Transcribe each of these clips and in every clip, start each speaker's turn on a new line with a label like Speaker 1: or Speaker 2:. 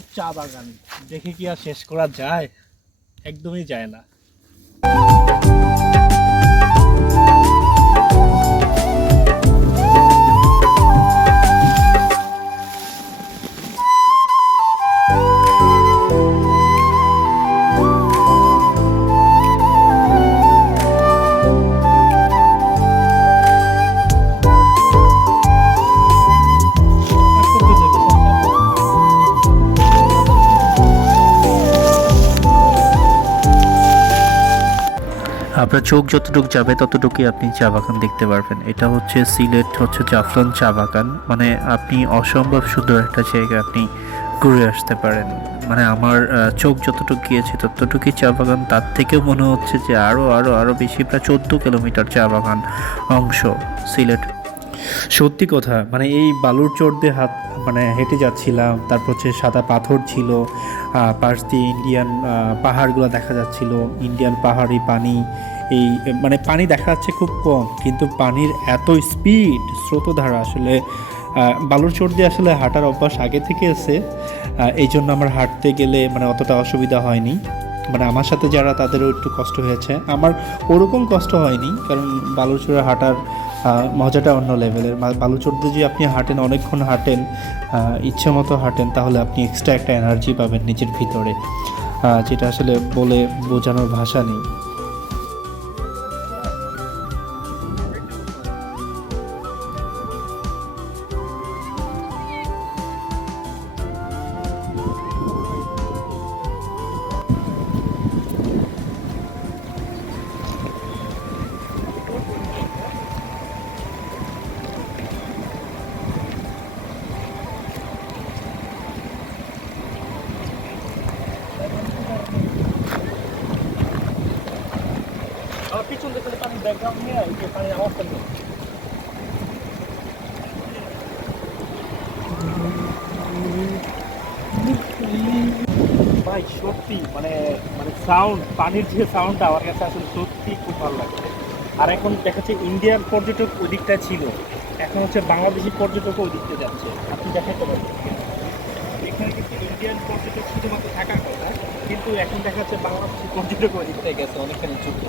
Speaker 1: অসম্ভব চা বাগান। দেখে কি আর শেষ করা যায়? একদমই যায় না।
Speaker 2: আপনার চোখ যতটুকু যাবে ততটুকুই আপনি চা বাগান দেখতে পারবেন। এটা হচ্ছে সিলেট, হচ্ছে জাফরান চা বাগান। মানে আপনি অসম্ভব সুন্দর একটা জায়গায় আপনি ঘুরে আসতে পারেন। মানে আমার চোখ যতটুকু গিয়েছে ততটুকুই চা বাগান। তার থেকেও মনে হচ্ছে যে আরও আরও আরও বেশি প্রায় চোদ্দ কিলোমিটার চা বাগান অংশ সিলেট। সত্যি কথা মানে এই বালুর চোর দিয়ে হাত মানে হেঁটে যাচ্ছিলাম, তারপর হচ্ছে সাদা পাথর ছিল পাশ দিয়ে ইন্ডিয়ান পাহাড়গুলো দেখা যাচ্ছিল ইন্ডিয়ান পাহাড়ি পানি এই মানে পানি দেখা যাচ্ছে খুব কম, কিন্তু পানির এত স্পিড, স্রোতধারা আসলে বালুর চোর দিয়ে আসলে হাঁটার অভ্যাস আগে থেকে আছে এই জন্য আমার হাঁটতে গেলে মানে অতটা অসুবিধা হয়নি। মানে আমার সাথে যারা তাদেরও একটু কষ্ট হয়েছে। আমার ওরকম কষ্ট হয়নি, কারণ বালুচরে হাঁটার মজাটা অন্য লেভেলের। বা- বালুচর দিয়ে যদি আপনি হাঁটেন, অনেকক্ষণ হাঁটেন ইচ্ছে মতো হাঁটেন, তাহলে আপনি এক্সট্রা একটা এনার্জি পাবেন নিজের ভিতরে। যেটা আসলে বলে বোঝানোর ভাষা নেই।
Speaker 1: আমার পিছন দেখে ব্যাকগ্রাউন্ড নিয়ে এই যে পানির ভাই, সত্যি মানে মানে সাউন্ড পানির যে সাউন্ডটা আমার কাছে আসলে সত্যি খুব ভালো লাগছে আর এখন দেখাচ্ছে ইন্ডিয়ান পর্যটক ওই দিকটা ছিল। এখন হচ্ছে বাংলাদেশি পর্যটক ওই দিকটা যাচ্ছে। আপনি দেখাতে পারবেন এখানে কিন্তু ইন্ডিয়ান পর্যটক শুধুমাত্র থাকার কথা, কিন্তু এখন দেখা যাচ্ছে বাংলাদেশি পর্যটক ওই দিকটায় গেছে অনেকখানি ঝুঁকে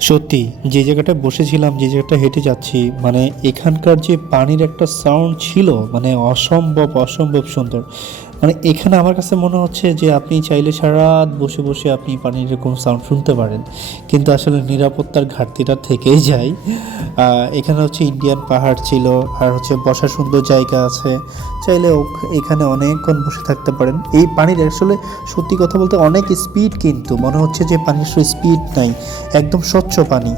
Speaker 2: সত্যি, যে জায়গাটা বসেছিলাম, যে জায়গাটা হেঁটে যাচ্ছি মানে এখানকার যে পানির একটা সাউন্ড ছিল মানে অসম্ভব অসম্ভব সুন্দর। মানে এখানে আমার কাছে মনে হচ্ছে যে আপনি চাইলে সারা বসে বসে আপনি পানির এরকম সাউন্ড শুনতে পারেন। কিন্তু আসলে নিরাপত্তার ঘাটতিটা থেকেই যায়। এখানে হচ্ছে ইন্ডিয়ান পাহাড় ছিল, আর হচ্ছে বসার সুন্দর জায়গা আছে। চাইলে এখানে অনেকক্ষণ বসে থাকতে পারেন। এই পানির আসলে সত্যি কথা বলতে অনেক স্পিড কিন্তু, মনে হচ্ছে যে পানির স্পিড নাই, একদম স্বচ্ছ পানি।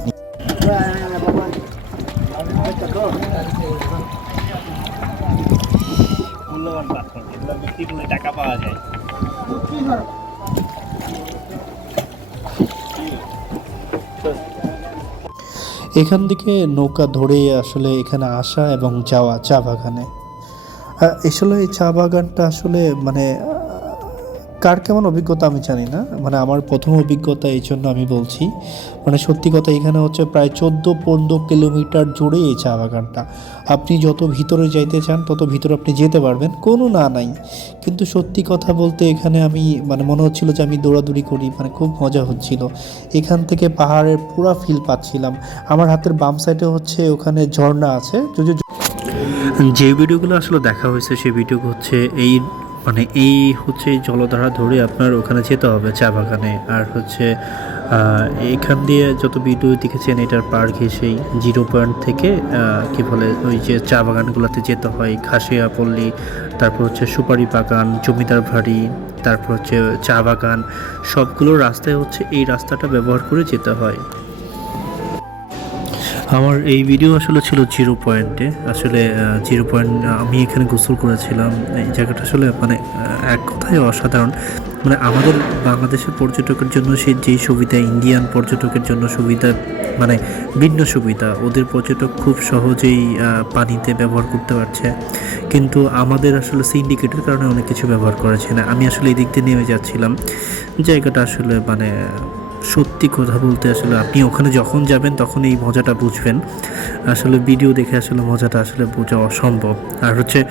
Speaker 2: এখান থেকে নৌকা ধরে আসলে এখানে আসা এবং যাওয়া চা বাগানে। আসলে এই চা বাগানটা আসলে মানে কার কেমন অভিজ্ঞতা আমি জানি না। মানে আমার প্রথম অভিজ্ঞতা এই জন্য আমি বলছি। মানে সত্যি কথা এখানে হচ্ছে প্রায় চোদ্দ পনেরো কিলোমিটার জুড়ে এই চা বাগানটা। আপনি যত ভিতরে যাইতে চান, তত ভিতরে আপনি যেতে পারবেন। কোনো না নাই। কিন্তু সত্যি কথা বলতে এখানে আমি মানে মনে হচ্ছিল যে আমি দৌড়াদৌড়ি করি। মানে খুব মজা হচ্ছিল। এখান থেকে পাহাড়ের পুরা ফিল পাচ্ছিলাম। আমার হাতের বাম সাইডে হচ্ছে ওখানে ঝর্ণা আছে। যদি যে ভিডিওগুলো আসলে দেখা হয়েছে সেই ভিডিও হচ্ছে এই মানে এই হচ্ছে জলধারা ধরে আপনার ওখানে যেতে হবে চা বাগানে। আর হচ্ছে এখান দিয়ে যত ভিডিও দেখেছেন, এটার পার ঘেসেই জিরো পয়েন্ট থেকে কি বলে, ওই যে চা বাগানগুলোতে যেতে হয়। খাসিয়া, পল্লী, তারপর হচ্ছে সুপারি বাগান, জমিদার বাড়ি, তারপর হচ্ছে চা বাগান, সবগুলো রাস্তায় হচ্ছে এই রাস্তাটা ব্যবহার করে যেতে হয়। আমার এই ভিডিও আসলে ছিল জিরো পয়েন্টে আসলে জিরো পয়েন্ট আমি এখানে গোসল করেছিলাম। এই জায়গাটা আসলে মানে এক কথায় অসাধারণ। মানে আমাদের বাংলাদেশের পর্যটকের জন্য সে যেই সুবিধা ইন্ডিয়ান পর্যটকের জন্য সুবিধা মানে ভিন্ন সুবিধা, ওদের পর্যটক খুব সহজেই পানিতে ব্যবহার করতে পারছে। কিন্তু আমাদের আসলে সিন্ডিকেটের কারণে অনেক কিছু ব্যবহার করেছে না। আমি আসলে এই দিক দিয়ে নেমে যাচ্ছিলাম। জায়গাটা আসলে মানে সত্যি কথা বলতে আসলে আপনি ওখানে যখন যাবেন, তখন এই মজাটা বুঝবেন। আসলে ভিডিও দেখে আসলে মজাটা আসলে বোঝা অসম্ভব। আর হচ্ছে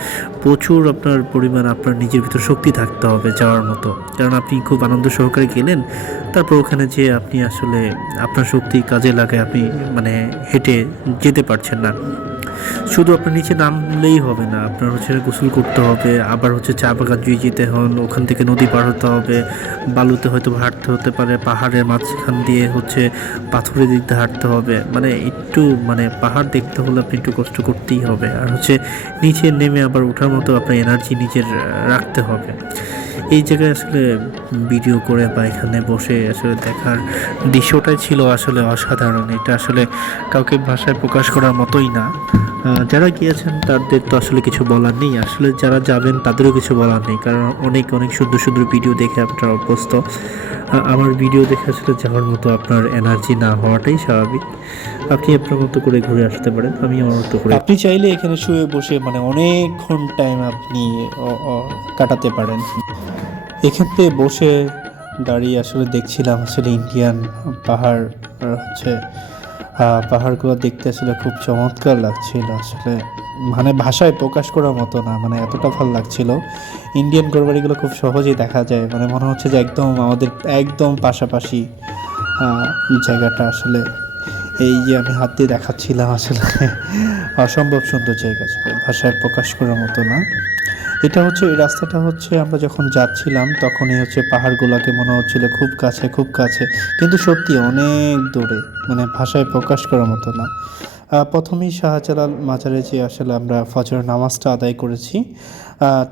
Speaker 2: প্রচুর আপনার পরিমাণ আপনার নিজের ভিতর শক্তি থাকতে হবে যাওয়ার মতো। কারণ আপনি খুব আনন্দ সহকারে গেলেন, তারপর ওখানে যে আপনি আসলে আপনার শক্তি কাজে লাগায় আপনি মানে হেঁটে যেতে পারছেন না। শুধু আপনার নিচে নামলেই হবে না, আপনার হচ্ছে গোসল করতে হবে, আবার হচ্ছে চা বাগান জুয়ে যেতে হন, ওখান থেকে নদী পার হতে হবে, বালুতে হয়তো হাঁটতে হতে পারে, পাহাড়ের মাঝখান দিয়ে হচ্ছে পাথরের দিয়ে হাঁটতে হবে মানে একটু মানে পাহাড় দেখতে হলে আপনি একটু কষ্ট করতেই হবে, আর হচ্ছে নিচে নেমে আবার ওঠার মতো আপনার এনার্জি নিজের রাখতে হবে। এই জায়গায় আসলে ভিডিও করে বা এখানে বসে আসলে দেখার দৃশ্যটাই ছিল আসলে অসাধারণ। এটা আসলে কাউকে ভাষায় প্রকাশ করার মতোই না। যারা গিয়েছেন, তাদের তো আসলে কিছু বলার নেই। আসলে যারা যাবেন, তাদেরও কিছু বলার নেই। কারণ অনেক অনেক সুন্দর সুন্দর ভিডিও দেখে আপনারা অভ্যস্ত। আমার ভিডিও দেখে আসলে যাওয়ার মতো আপনার এনার্জি না হওয়াটাই স্বাভাবিক। আপনি আপনার মতো করে ঘুরে আসতে পারেন, আমি আমার মতো করে।
Speaker 3: আপনি চাইলে এখানে শুয়ে বসে মানে অনেকক্ষণ টাইম আপনি কাটাতে পারেন। এখানে বসে দাঁড়িয়ে আসলে দেখছিলাম আসলে ইন্ডিয়ান পাহাড় হচ্ছে পাহাড়গুলো দেখতে আসলে খুব চমৎকার লাগছিল। আসলে মানে ভাষায় প্রকাশ করার মতো না মানে এতটা ভালো লাগছিল। ইন্ডিয়ান ঘরবাড়িগুলো খুব সহজেই দেখা যায়। মানে মনে হচ্ছে যে একদম আমাদের একদম পাশাপাশি জায়গাটা আসলে এই যে আমি হাত দিয়ে দেখাচ্ছিলাম আসলে, অসম্ভব সুন্দর জায়গা ভাষায় প্রকাশ করার মতো না। এটা হচ্ছে, এই রাস্তাটা হচ্ছে আমরা যখন যাচ্ছিলাম, তখনই হচ্ছে পাহাড়গুলোকে মনে হচ্ছিল খুব কাছে খুব কাছে। কিন্তু সত্যি অনেক দূরে মানে ভাষায় প্রকাশ করার মতো না। প্রথমেই শাহজালাল মাজারে যে আসলে আমরা ফজরের নামাজটা আদায় করেছি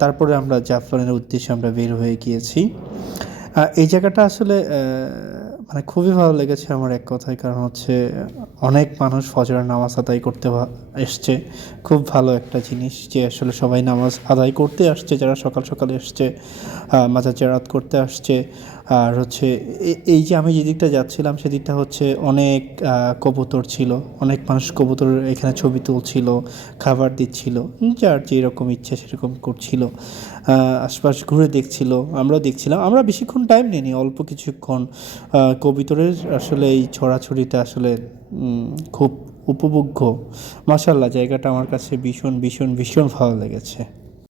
Speaker 3: তারপরে আমরা জাফলনের উদ্দেশ্যে আমরা বের হয়ে গিয়েছি। এই জায়গাটা আসলে মানে খুবই ভালো লেগেছে আমার এক কথায়, কারণ হচ্ছে অনেক মানুষ ফজরের নামাজ আদায় করতে এসছে। খুব ভালো একটা জিনিস যে আসলে সবাই নামাজ আদায় করতে আসছে, যারা সকাল সকালে এসছে মাজার জেরাত করতে আসছে। আর হচ্ছে এই যে আমি যেদিকটা যাচ্ছিলাম সেদিকটা হচ্ছে অনেক কবুতর ছিল, অনেক মানুষ কবুতর এখানে ছবি তুলছিল, খাবার দিচ্ছিল, যার যেরকম ইচ্ছে সেরকম করছিল। আশপাশ ঘুরে দেখছিল, আমরাও দেখছিলাম। আমরা বেশিক্ষণ টাইম নিইনি, অল্প কিছুক্ষণ। কবিতরের আসলে এই ছড়াছড়িতে আসলে খুব উপভোগ্য। মাসাল্লাহ জায়গাটা আমার কাছে ভীষণ ভীষণ ভীষণ ভালো লেগেছে।